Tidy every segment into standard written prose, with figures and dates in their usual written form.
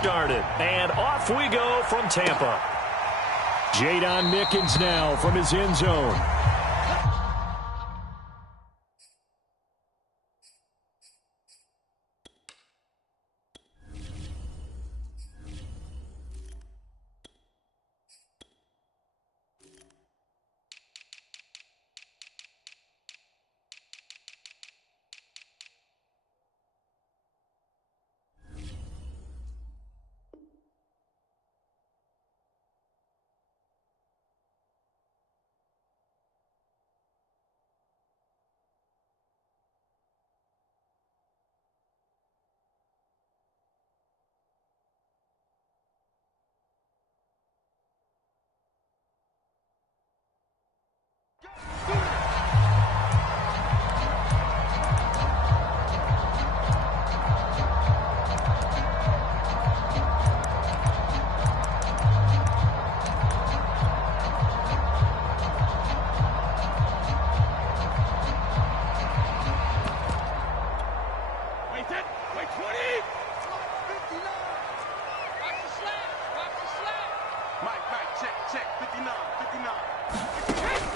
started. And off we go from Tampa. Jadon Mickens now from his end zone.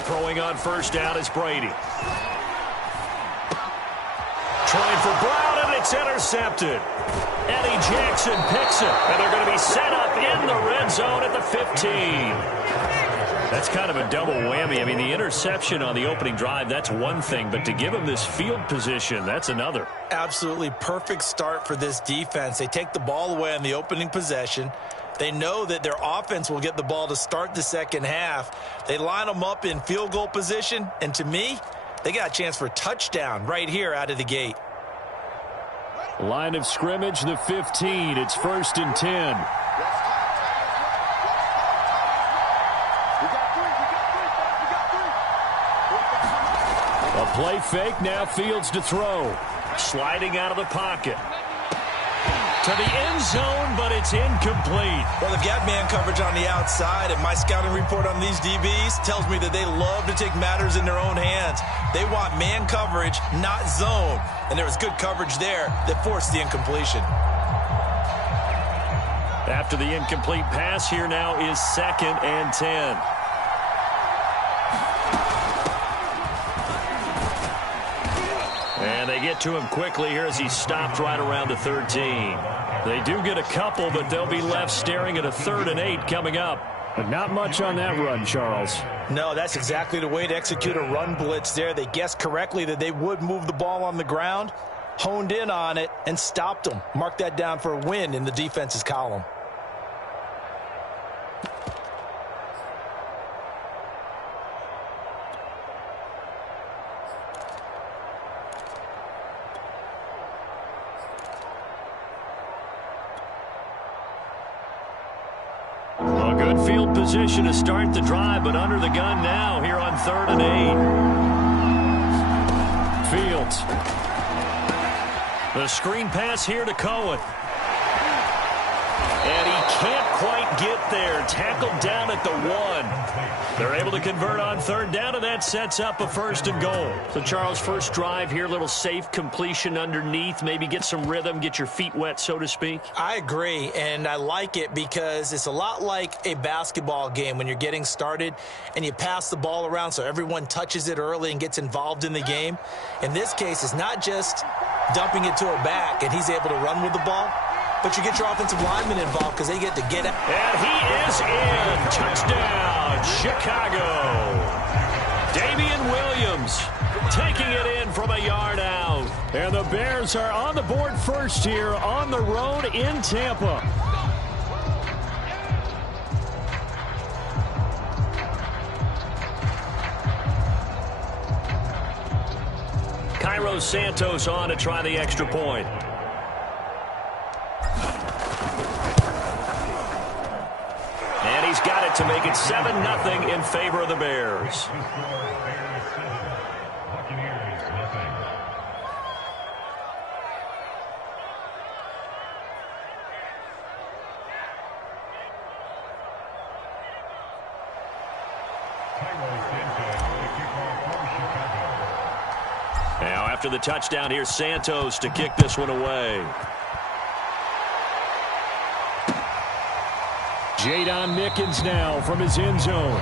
Throwing on first down is Brady. Trying for Brown, and it's intercepted. Eddie Jackson picks it, and they're going to be set up in the red zone at the 15. That's kind of a double whammy. I mean, the interception on the opening drive, that's one thing, but to give him this field position, that's another. Absolutely perfect start for this defense. They take the ball away on the opening possession. They know that their offense will get the ball to start the second half. They line them up in field goal position, and to me, they got a chance for a touchdown right here out of the gate. Line of scrimmage, the 15. It's 1st and 10. A play fake, now Fields to throw. Sliding out of the pocket. To the end zone, but it's incomplete. Well, they've got man coverage on the outside, and my scouting report on these DBs tells me that they love to take matters in their own hands. They want man coverage, not zone. And there was good coverage there that forced the incompletion. After the incomplete pass, here now is 2nd and 10. And they get to him quickly here as he stopped right around the 13. They do get a couple, but they'll be left staring at a 3rd and 8 coming up. But not much on that run, Charles. No, that's exactly the way to execute a run blitz there. They guessed correctly that they would move the ball on the ground, honed in on it, and stopped them. Mark that down for a win in the defense's column. Field position to start the drive, but under the gun now here on 3rd and 8. Fields. The screen pass here to Cohen. And he can't quite get there. Tackled down at the 1. They're able to convert on 3rd down, and that sets up a 1st and goal. So, Charles, first drive here, little safe completion underneath. Maybe get some rhythm, get your feet wet, so to speak. I agree, and I like it because it's a lot like a basketball game when you're getting started and you pass the ball around so everyone touches it early and gets involved in the game. In this case, it's not just dumping it to a back and he's able to run with the ball, but you get your offensive linemen involved because they get to get it. And he is in. Touchdown, Chicago. Damian Williams taking it in from a yard out. And the Bears are on the board first here on the road in Tampa. Cairo Santos on to try the extra point. And he's got it to make it 7-0 in favor of the Bears. Now after the touchdown, here's Santos to kick this one away. Jadon Mickens now from his end zone.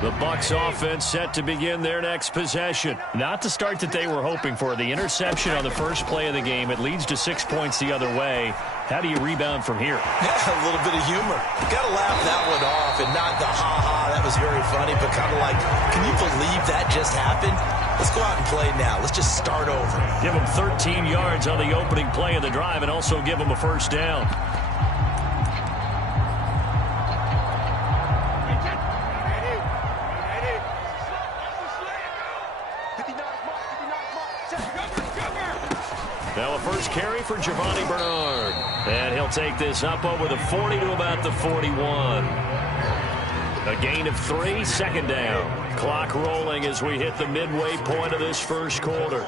The Bucs offense set to begin their next possession. Not the start that they were hoping for. The interception on the first play of the game, it leads to 6 points the other way. How do you rebound from here? Yeah, a little bit of humor. Got to laugh that one off and not the ha-ha, that was very funny, but kind of like, can you believe that just happened? Let's go out and play now. Let's just start over. Give them 13 yards on the opening play of the drive and also give them a first down. Now a first carry for Giovanni Bernard. And he'll take this up over the 40 to about the 41. A gain of 3, second down. Clock rolling as we hit the midway point of this first quarter.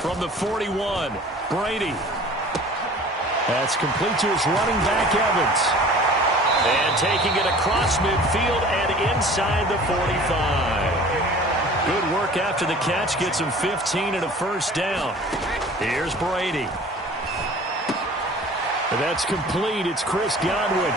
From the 41, Brady. That's complete to his running back, Evans. And taking it across midfield and inside the 45. Good work after the catch. Gets him 15 and a first down. Here's Brady. And that's complete. It's Chris Godwin.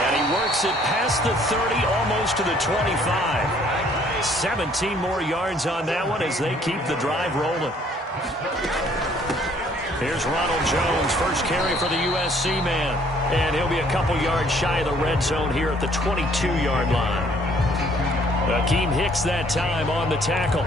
And he works it past the 30, almost to the 25. 17 more yards on that one as they keep the drive rolling. Here's Ronald Jones, first carry for the USC man. And he'll be a couple yards shy of the red zone here at the 22-yard line. Akeem Hicks that time on the tackle.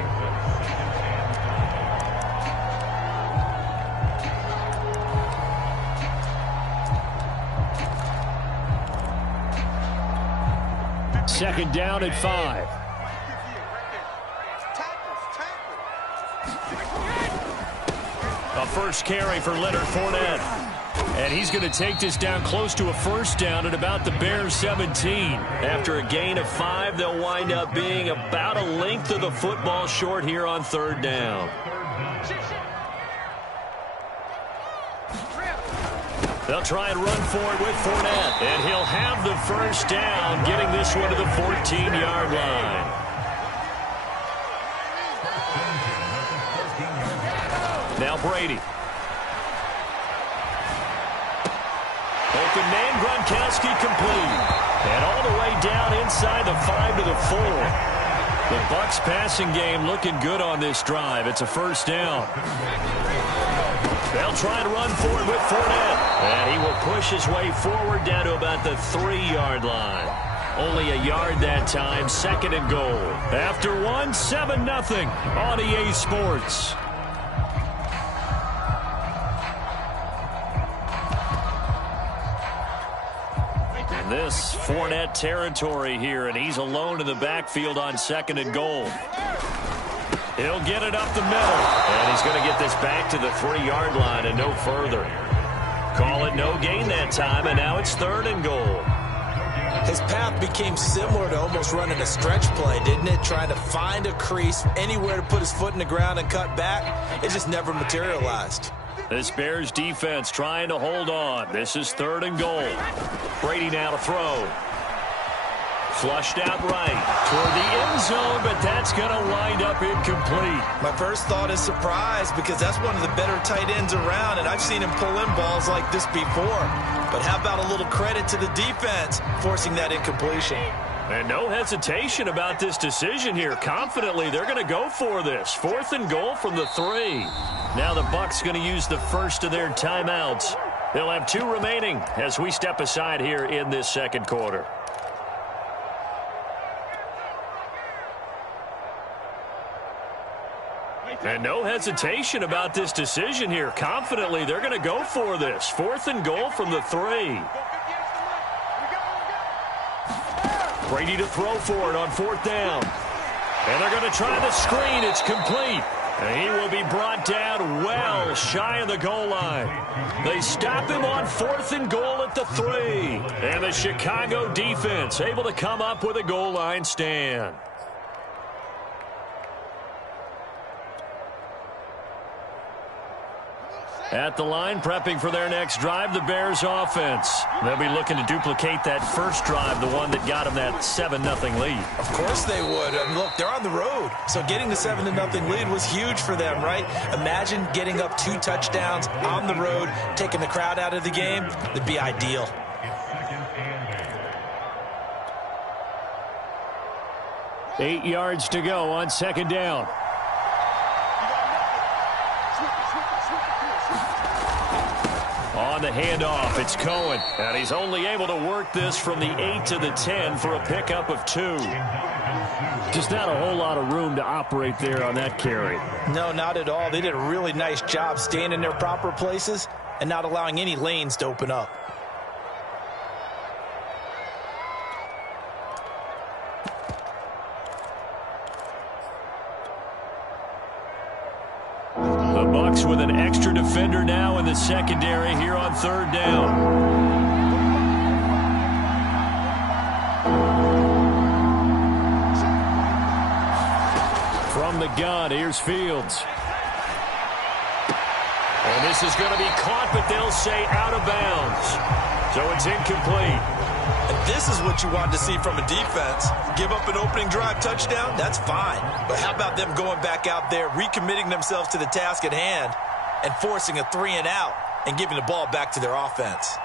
Second down at 5. A first carry for Leonard Fournette. And he's going to take this down close to a first down at about the Bears 17. After a gain of 5, they'll wind up being about a length of the football short here on third down. They'll try and run for it with Fournette. And he'll have the first down, getting this one to the 14-yard line. Now Brady. Open man, Gronkowski complete. And all the way down inside the 5 to the 4. The Bucs passing game looking good on this drive. It's a first down. They'll try to run for it with Fournette. And he will push his way forward down to about the 3-yard line. Only a yard that time, second and goal. After one, 7-0 on EA Sports. This Fournette territory here, and he's alone in the backfield on second and goal. He'll get it up the middle, and he's going to get this back to the 3-yard line and no further. Call it no gain that time, and now it's third and goal. His path became similar to almost running a stretch play, didn't it? Trying to find a crease, anywhere to put his foot in the ground and cut back. It just never materialized. This Bears defense trying to hold on. This is third and goal. Brady now to throw. Flushed out right toward the end zone, but that's going to wind up incomplete. My first thought is surprise, because that's one of the better tight ends around, and I've seen him pull in balls like this before. But how about a little credit to the defense forcing that incompletion? And no hesitation about this decision here. Confidently, they're going to go for this. Fourth and goal from the 3. Now the Bucs going to use the first of their timeouts. They'll have 2 remaining as we step aside here in this second quarter. And no hesitation about this decision here. Confidently, they're going to go for this. Fourth and goal from the 3. Brady to throw for it on fourth down. And they're going to try the screen. It's complete. And he will be brought down well shy of the goal line. They stop him on 4th and goal at the 3. And the Chicago defense able to come up with a goal line stand. At the line, prepping for their next drive, the Bears offense. They'll be looking to duplicate that first drive, the one that got them that 7-0 lead. Of course they would. Look, they're on the road. So getting the 7-0 lead was huge for them, right? Imagine getting up 2 touchdowns on the road, taking the crowd out of the game. That'd be ideal. Eight yards to go on 2nd down. On the handoff, it's Cohen. And he's only able to work this from the 8 to the 10 for a pickup of 2. Just not a whole lot of room to operate there on that carry. No, not at all. They did a really nice job staying in their proper places and not allowing any lanes to open up. The Bucs with an extra defender now in the secondary here on 3rd down. From the gun, here's Fields. And this is going to be caught, but they'll say out of bounds. So it's incomplete. And this is what you want to see from a defense. Give up an opening drive touchdown, that's fine. But how about them going back out there, recommitting themselves to the task at hand, and forcing a 3-and-out and giving the ball back to their offense?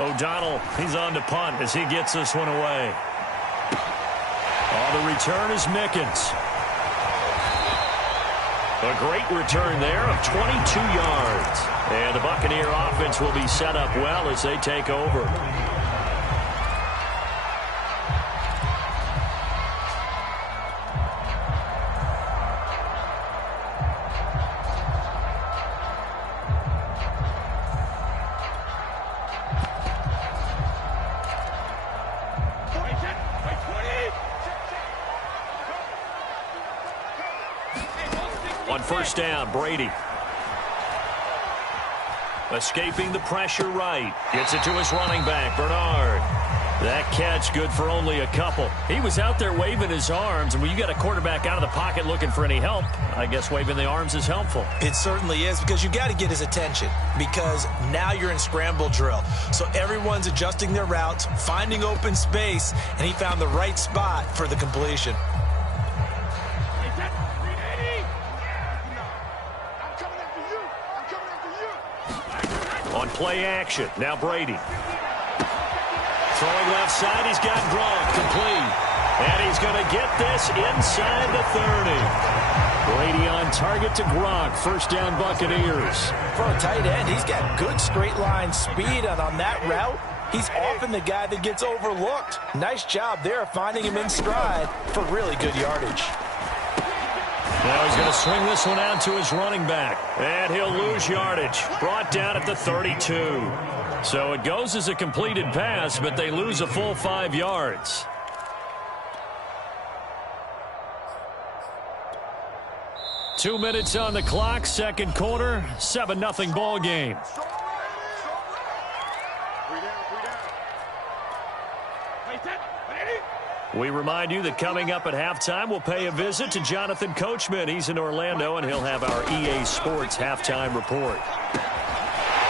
O'Donnell, he's on to punt as he gets this one away. The return is Mickens. A great return there of 22 yards. And the Buccaneer offense will be set up well as they take over. On 1st down, Brady. Escaping the pressure right. Gets it to his running back, Bernard. That catch good for only a couple. He was out there waving his arms, and when you got a quarterback out of the pocket looking for any help, I guess waving the arms is helpful. It certainly is, because you got to get his attention, because now you're in scramble drill. So everyone's adjusting their routes, finding open space, and he found the right spot for the completion. On play action, now Brady. Throwing left side, he's got Gronk complete. And he's going to get this inside the 30. Brady on target to Gronk. 1st down, Buccaneers. For a tight end, he's got good straight line speed, and on that route, he's often the guy that gets overlooked. Nice job there finding him in stride for really good yardage. Now he's going to swing this one out to his running back. And he'll lose yardage. Brought down at the 32. So it goes as a completed pass, but they lose a full 5 yards. Two minutes on the clock, 2nd quarter, 7-0 ball game. We remind you that coming up at halftime, we'll pay a visit to Jonathan Coachman. He's in Orlando, and he'll have our EA Sports halftime report.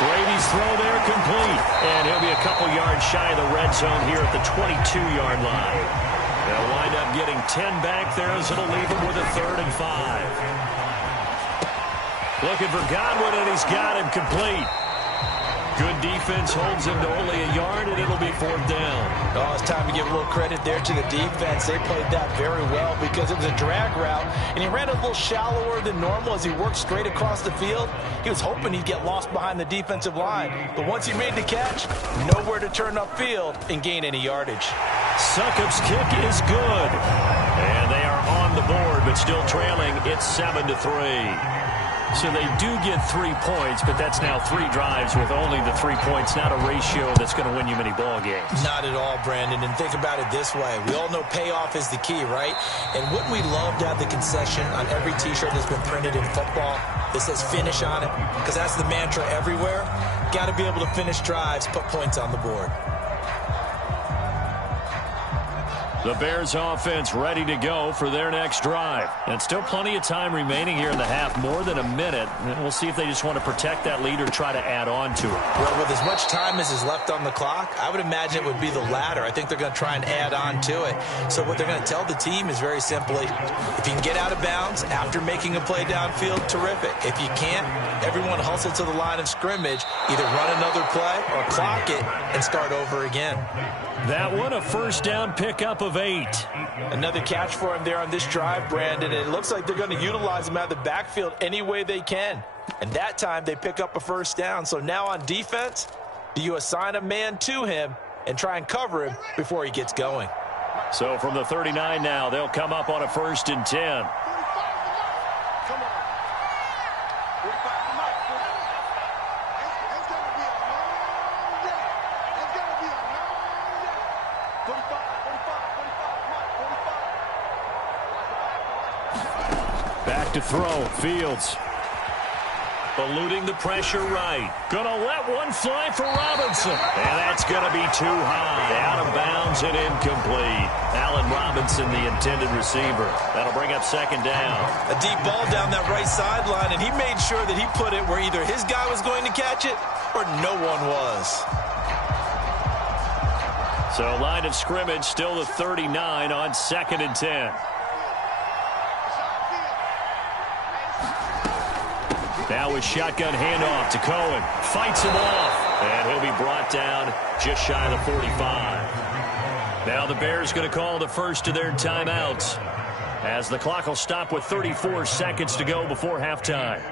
Brady's throw there complete, and he'll be a couple yards shy of the red zone here at the 22-yard line. They'll wind up getting 10 back there as it'll leave him with a 3rd and 5. Looking for Godwin, and he's got him complete. Good defense holds him to only a yard, and it'll be 4th down. Oh, it's time to give a little credit there to the defense. They played that very well because it was a drag route, and he ran a little shallower than normal as he worked straight across the field. He was hoping he'd get lost behind the defensive line, but once he made the catch, nowhere to turn upfield and gain any yardage. Succop's kick is good, and they are on the board, but still trailing. It's 7-3. So they do get 3 points, but that's now 3 drives with only the 3 points, not a ratio that's going to win you many ball games. Not at all, Brandon. And think about it this way. We all know payoff is the key, right? And wouldn't we love to have the concession on every T-shirt that's been printed in football that says finish on it? Because that's the mantra everywhere. Got to be able to finish drives, put points on the board. The Bears offense ready to go for their next drive. And still plenty of time remaining here in the half, more than a minute. And we'll see if they just want to protect that lead or try to add on to it. Well, with as much time as is left on the clock, I would imagine it would be the latter. I think they're going to try and add on to it. So what they're going to tell the team is very simply, if you can get out of bounds after making a play downfield, terrific. If you can't, everyone hustle to the line of scrimmage, either run another play or clock it and start over again. That one, a first down pickup of 8. Another catch for him there on this drive, Brandon. And it looks like they're going to utilize him out of the backfield any way they can. And that time they pick up a first down. So now on defense, do you assign a man to him and try and cover him before he gets going? So from the 39 now, they'll come up on a 1st and 10. To throw, Fields. Eluding the pressure right. Gonna let one fly for Robinson. And that's gonna be too high. Out of bounds and incomplete. Allen Robinson, the intended receiver. That'll bring up 2nd down. A deep ball down that right sideline, and he made sure that he put it where either his guy was going to catch it or no one was. So line of scrimmage, still the 39 on 2nd and 10. Now a shotgun handoff to Cohen. Fights him off. And he'll be brought down just shy of the 45. Now the Bears going to call the first of their timeouts, as the clock will stop with 34 seconds to go before halftime.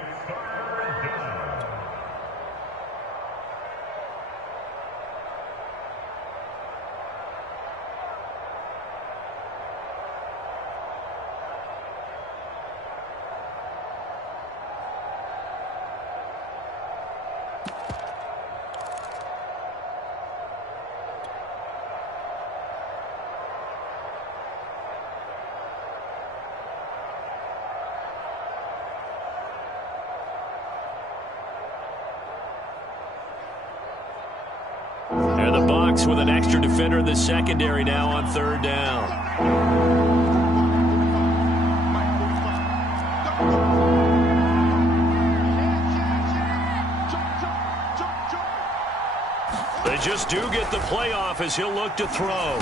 And the Bucs with an extra defender in the secondary now on 3rd down. They just do get the playoff as he'll look to throw.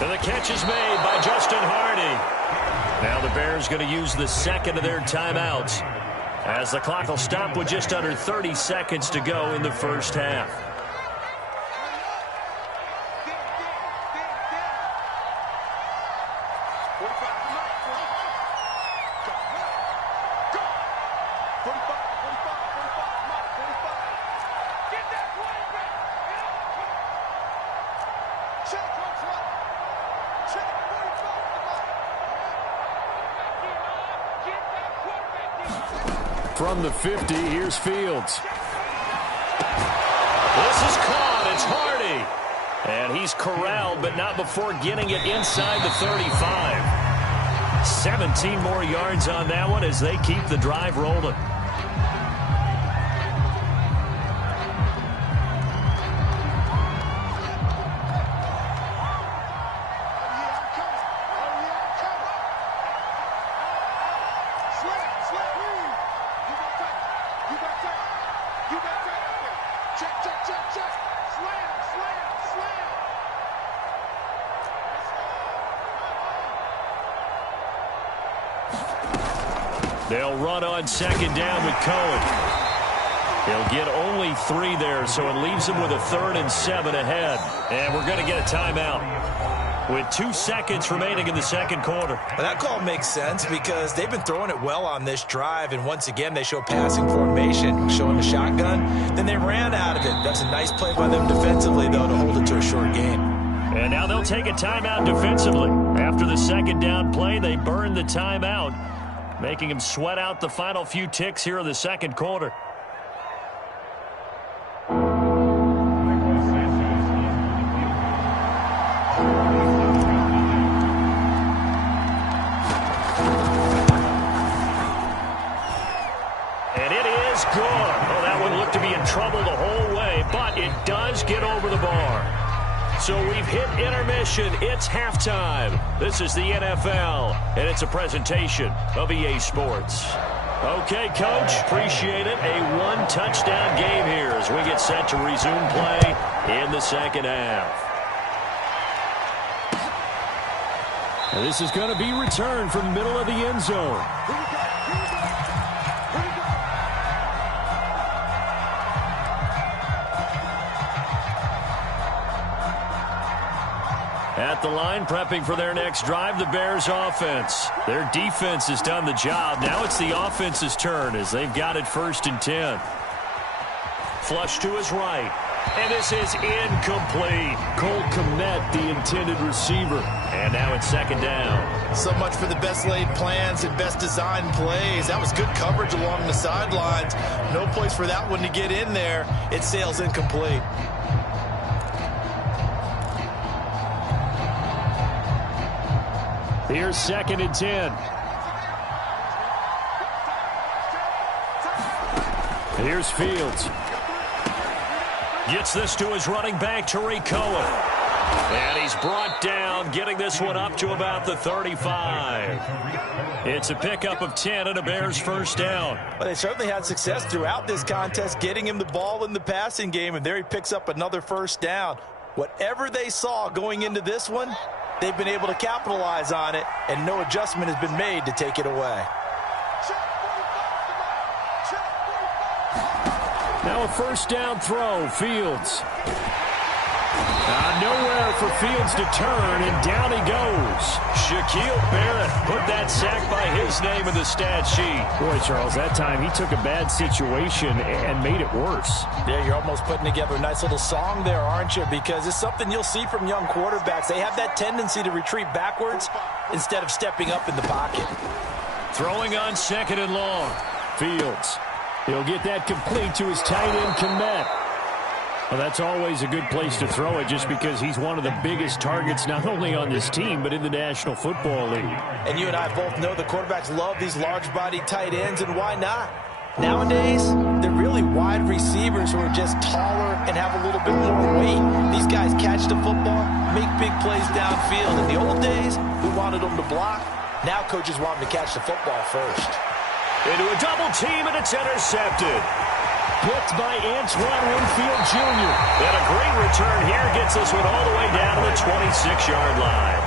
And the catch is made by Justin Hardy. Now the Bears going to use the 2nd of their timeouts, as the clock will stop with just under 30 seconds to go in the first half. From the 50, here's Fields. This is caught. It's Hardy. And he's corralled, but not before getting it inside the 35. 17 more yards on that one as they keep the drive rolling. They'll run on 2nd down with Cohen. He'll get only 3 there, so it leaves him with a 3rd and 7 ahead. And we're going to get a timeout with 2 seconds remaining in the 2nd quarter. Well, that call makes sense because they've been throwing it well on this drive, and once again they show passing formation, showing the shotgun. Then they ran out of it. That's a nice play by them defensively, though, to hold it to a short game. And now they'll take a timeout defensively. After the 2nd down play, they burn the timeout. making him sweat out the final few ticks here in the second quarter. And it is good. Oh, that one looked to be in trouble the whole way, but it does get over the bar. So we've hit intermission. It's halftime. This is the NFL, and it's a presentation of EA Sports. Okay, Coach, appreciate it. A one-touchdown game here as we get set to resume play in the second half. And this is going to be returned from middle of the end zone. At the line, prepping for their next drive, the Bears offense. Their defense has done the job. Now it's the offense's turn as they've got it 1st and 10. Flush to his right. And this is incomplete. Cole Kmet, the intended receiver. And now it's 2nd down. So much for the best laid plans and best designed plays. That was good coverage along the sidelines. No place for that one to get in there. It sails incomplete. Here's 2nd and 10. Here's Fields. Gets this to his running back, Tariq Cohen. And he's brought down, getting this one up to about the 35. It's a pickup of 10 and a Bears 1st down. Well, they certainly had success throughout this contest, getting him the ball in the passing game, and there he picks up another 1st down. Whatever they saw going into this one, they've been able to capitalize on it, and no adjustment has been made to take it away. Now a 1st down throw, Fields. Nowhere for Fields to turn, and down he goes. Shaquille Barrett put that sack by his name in the stat sheet. Boy, Charles, that time he took a bad situation and made it worse. Yeah, you're almost putting together a nice little song there, aren't you? Because it's something you'll see from young quarterbacks. They have that tendency to retreat backwards instead of stepping up in the pocket. Throwing on 2nd and long. Fields. He'll get that complete to his tight end, Kmet. Well, that's always a good place to throw it just because he's one of the biggest targets not only on this team but in the National Football League. And you and I both know the quarterbacks love these large-bodied tight ends, and why not? Nowadays, they're really wide receivers who are just taller and have a little bit more weight. These guys catch the football, make big plays downfield. In the old days, we wanted them to block. Now coaches want them to catch the football first. Into a double team, and it's intercepted. Picked by Antoine Winfield Jr. And a great return here gets this one all the way down to the 26-yard line.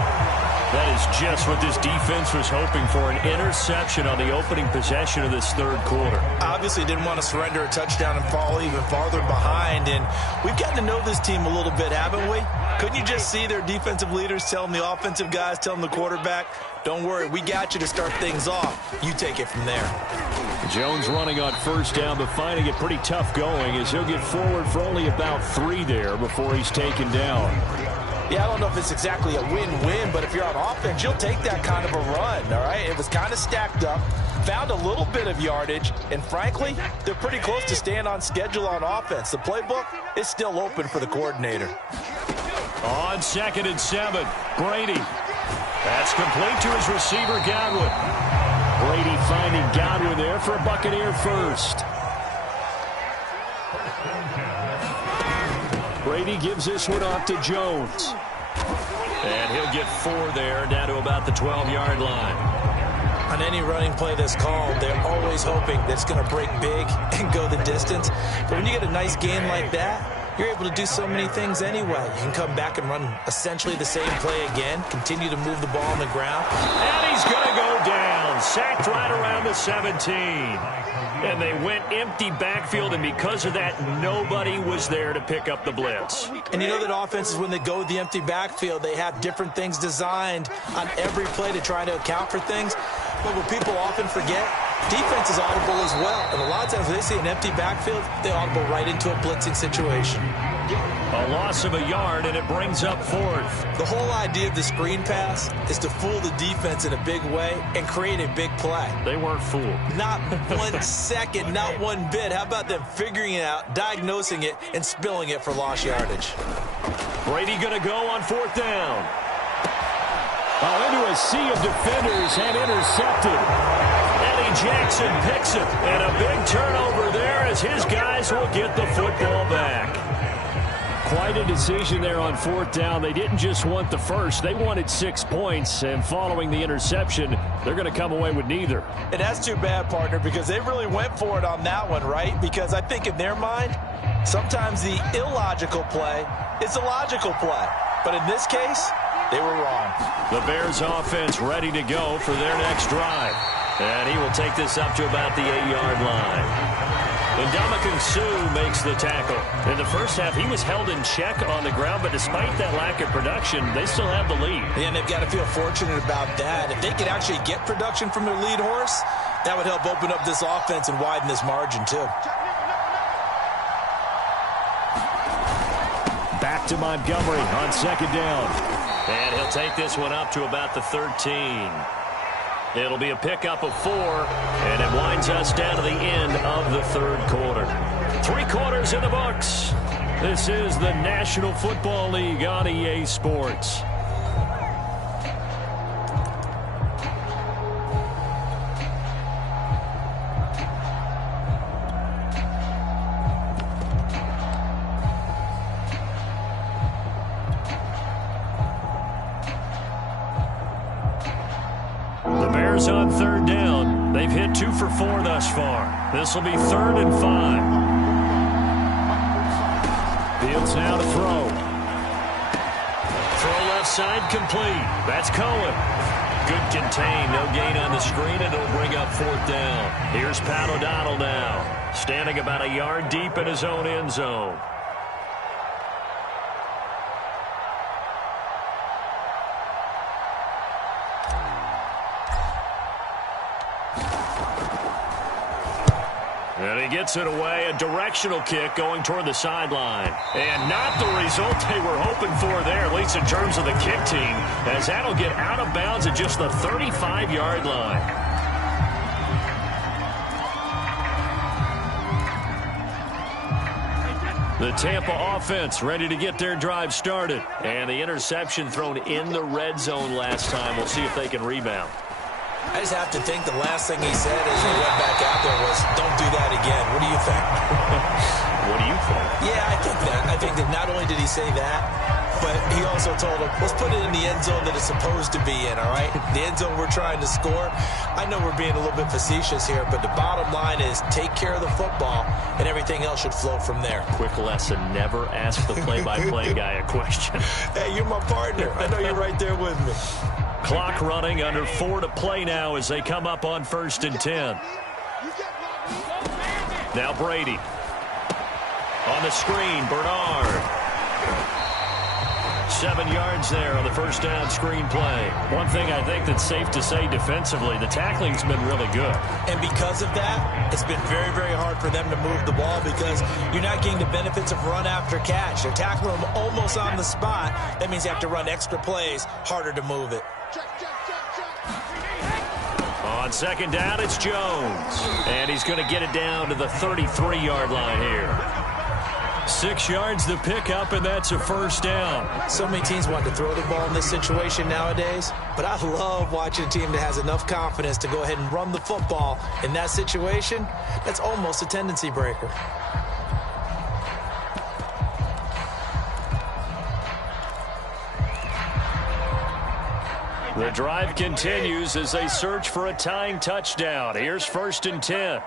That is just what this defense was hoping for, an interception on the opening possession of this 3rd quarter. Obviously didn't want to surrender a touchdown and fall even farther behind, and we've gotten to know this team a little bit, haven't we? Couldn't you just see their defensive leaders telling the offensive guys, telling the quarterback, don't worry, we got you to start things off. You take it from there. Jones running on 1st down, but finding it pretty tough going as he'll get forward for only about 3 there before he's taken down. Yeah, I don't know if it's exactly a win-win, but if you're on offense, you'll take that kind of a run, all right? It was kind of stacked up, found a little bit of yardage, and frankly, they're pretty close to staying on schedule on offense. The playbook is still open for the coordinator. On 2nd and 7, Brady. That's complete to his receiver, Godwin. Brady finding Godwin there for a Buccaneer 1st. Brady gives this one off to Jones. And he'll get 4 there, down to about the 12-yard line. On any running play that's called, they're always hoping that it's going to break big and go the distance. But when you get a nice gain like that, you're able to do so many things anyway. You can come back and run essentially the same play again, continue to move the ball on the ground. And he's going to go down, sacked right around the 17. And they went empty backfield, and because of that, nobody was there to pick up the blitz. And you know that offenses, when they go with the empty backfield, they have different things designed on every play to try to account for things. But what people often forget Defense is audible as well, and a lot of times when they see an empty backfield, they audible right into a blitzing situation. A loss of a yard, and it brings up fourth. The whole idea of the screen pass is to fool the defense in a big way and create a big play. They weren't fooled. Not 1 second, not one bit. How about them figuring it out, diagnosing it, and spilling it for lost yardage? Brady going to go on fourth down. Into a sea of defenders and intercepted. Eddie Jackson picks it, and a big turnover there as his guys will get the football back. Quite a decision there on fourth down. They didn't just want the first. They wanted 6 points, and following the interception, they're going to come away with neither. And that's too bad, partner, because they really went for it on that one, right? Because I think in their mind, sometimes the illogical play is a logical play. But in this case, they were wrong. The Bears offense ready to go for their next drive. And he will take this up to about the 8-yard line. Ndamukong Suh makes the tackle. In the first half, he was held in check on the ground, but despite that lack of production, they still have the lead. And they've got to feel fortunate about that. If they could actually get production from their lead horse, that would help open up this offense and widen this margin, too. Back to Montgomery on second down. And he'll take this one up to about the 13. It'll be a pickup of 4, and it winds us down to the end of the third quarter. 3 quarters in the books. This is the National Football League on EA Sports. On third down. They've hit 2 for 4 thus far. This will be 3rd and 5. Fields now to throw. Throw left side complete. That's Cohen. Good contain. No gain on the screen, and it'll bring up 4th down. Here's Pat O'Donnell now. Standing about a yard deep in his own end zone. And he gets it away, a directional kick going toward the sideline. And not the result they were hoping for there, at least in terms of the kick team, as that'll get out of bounds at just the 35-yard line. The Tampa offense ready to get their drive started. And the interception thrown in the red zone last time. We'll see if they can rebound. I just have to think the last thing he said as he went back out there was, don't do that again. What do you think? What do you think? Yeah, I think that. I think that not only did he say that, but he also told him, let's put it in the end zone that it's supposed to be in, all right? The end zone we're trying to score. I know we're being a little bit facetious here, but the bottom line is take care of the football, and everything else should flow from there. Quick lesson, never ask the play-by-play guy a question. Hey, you're my partner. I know you're right there with me. Clock running, under 4 to play now as they come up on 1st and 10. Now Brady. On the screen, Bernard. 7 yards there on the first down screen play. One thing I think that's safe to say defensively, the tackling's been really good. And because of that, it's been very, very hard for them to move the ball because you're not getting the benefits of run after catch. They're tackling them almost on the spot. That means you have to run extra plays, harder to move it. On second down, it's Jones. And he's going to get it down to the 33-yard line here. 6 yards to pick up, and that's a first down. So many teams want to throw the ball in this situation nowadays, but I love watching a team that has enough confidence to go ahead and run the football. In that situation, that's almost a tendency breaker. The drive continues as they search for a tying touchdown. Here's 1st and 10.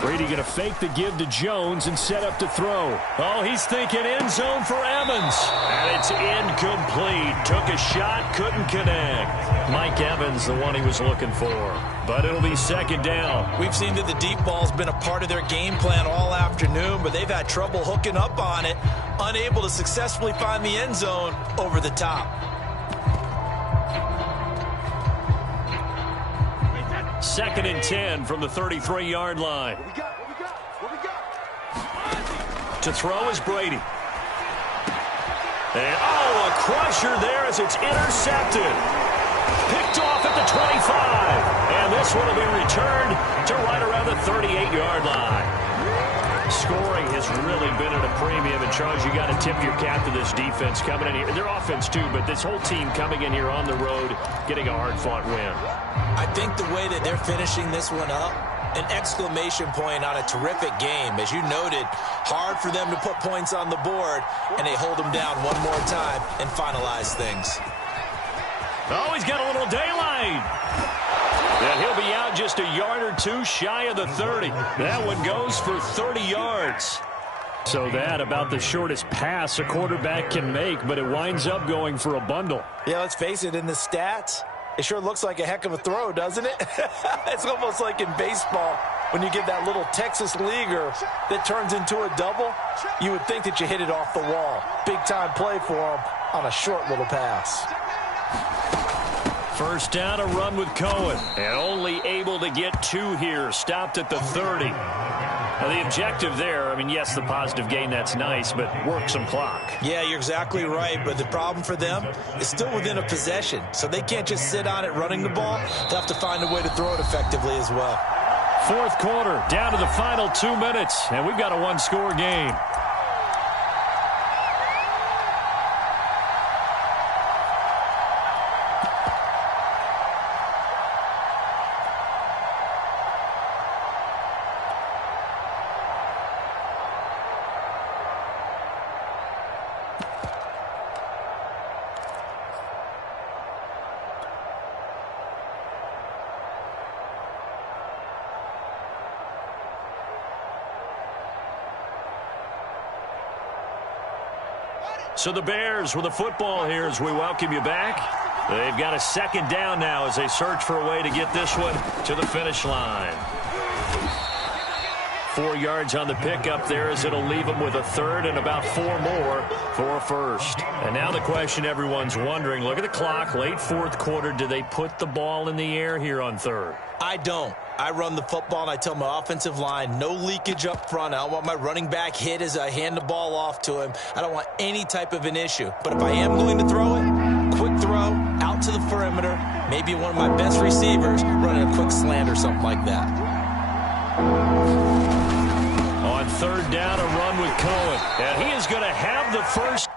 Brady going to fake the give to Jones and set up to throw. Oh, he's thinking end zone for Evans. And it's incomplete. Took a shot, couldn't connect. Mike Evans, the one he was looking for. But it'll be 2nd down. We've seen that the deep ball's been a part of their game plan all afternoon, but they've had trouble hooking up on it, unable to successfully find the end zone over the top. 2nd and 10 from the 33-yard line. To throw is Brady. And, a crusher there as it's intercepted. Picked off at the 25. And this one will be returned to right around the 38-yard line. Scoring has really been at a premium. And, Charles, you got to tip your cap to this defense coming in here. Their offense, too, but this whole team coming in here on the road, getting a hard-fought win. I think the way that they're finishing this one up, an exclamation point on a terrific game. As you noted, hard for them to put points on the board, and they hold them down one more time and finalize things. Oh, he's got a little daylight. And he'll be out just a yard or two shy of the 30. That one goes for 30 yards. So that about the shortest pass a quarterback can make, but it winds up going for a bundle. Yeah, let's face it, in the stats, it sure looks like a heck of a throw, doesn't it? It's almost like in baseball when you get that little Texas leaguer that turns into a double. You would think that you hit it off the wall. Big-time play for him on a short little pass. First down, a run with Cohen. And only able to get 2 here. Stopped at the 30. Now, the objective there, I mean, yes, the positive gain, that's nice, but work some clock. Yeah, you're exactly right, but the problem for them is still within a possession, so they can't just sit on it running the ball. They'll have to find a way to throw it effectively as well. 4th quarter, down to the final 2 minutes, and we've got a 1-score game. So the Bears with the football here as we welcome you back. They've got a 2nd down now as they search for a way to get this one to the finish line. 4 yards on the pickup there as it'll leave them with a 3rd and about 4 more for a 1st. And now the question everyone's wondering, look at the clock, late 4th quarter, do they put the ball in the air here on 3rd? I don't. I run the football, and I tell my offensive line, no leakage up front. I don't want my running back hit as I hand the ball off to him. I don't want any type of an issue. But if I am going to throw it, quick throw, out to the perimeter, maybe one of my best receivers running a quick slant or something like that. On 3rd down, a run with Cohen. And he is going to have the first.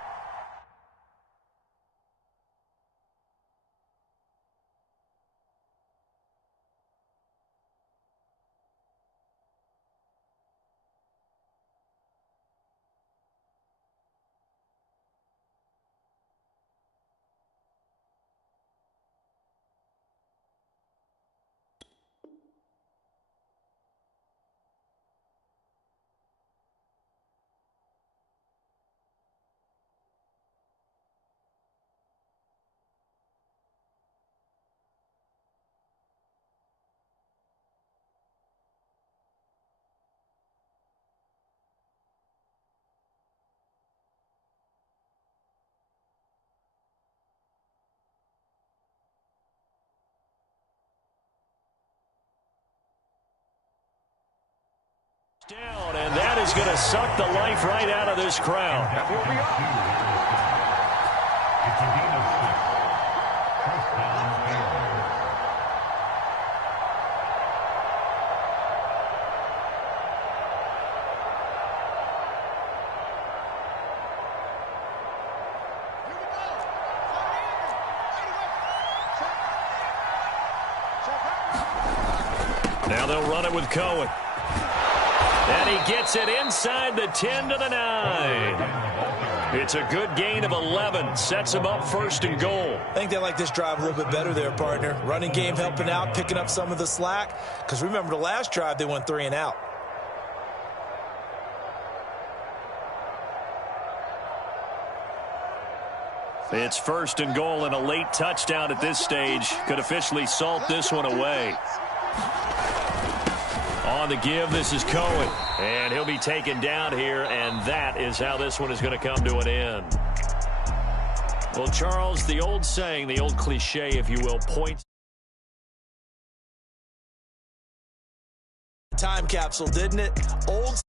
Down, and that is going to suck the life right out of this crowd. Now they'll run it with Cohen. And he gets it inside the 10 to the 9. It's a good gain of 11. Sets him up 1st and goal. I think they like this drive a little bit better there, partner. Running game helping out, picking up some of the slack. Because remember, the last drive, they went 3 and out. It's 1st and goal, and a late touchdown at this stage could officially salt this one away. On the give, this is Cohen. And he'll be taken down here, and that is how this one is going to come to an end. Well, Charles, the old saying, the old cliche, if you will, points. time capsule, didn't it? Old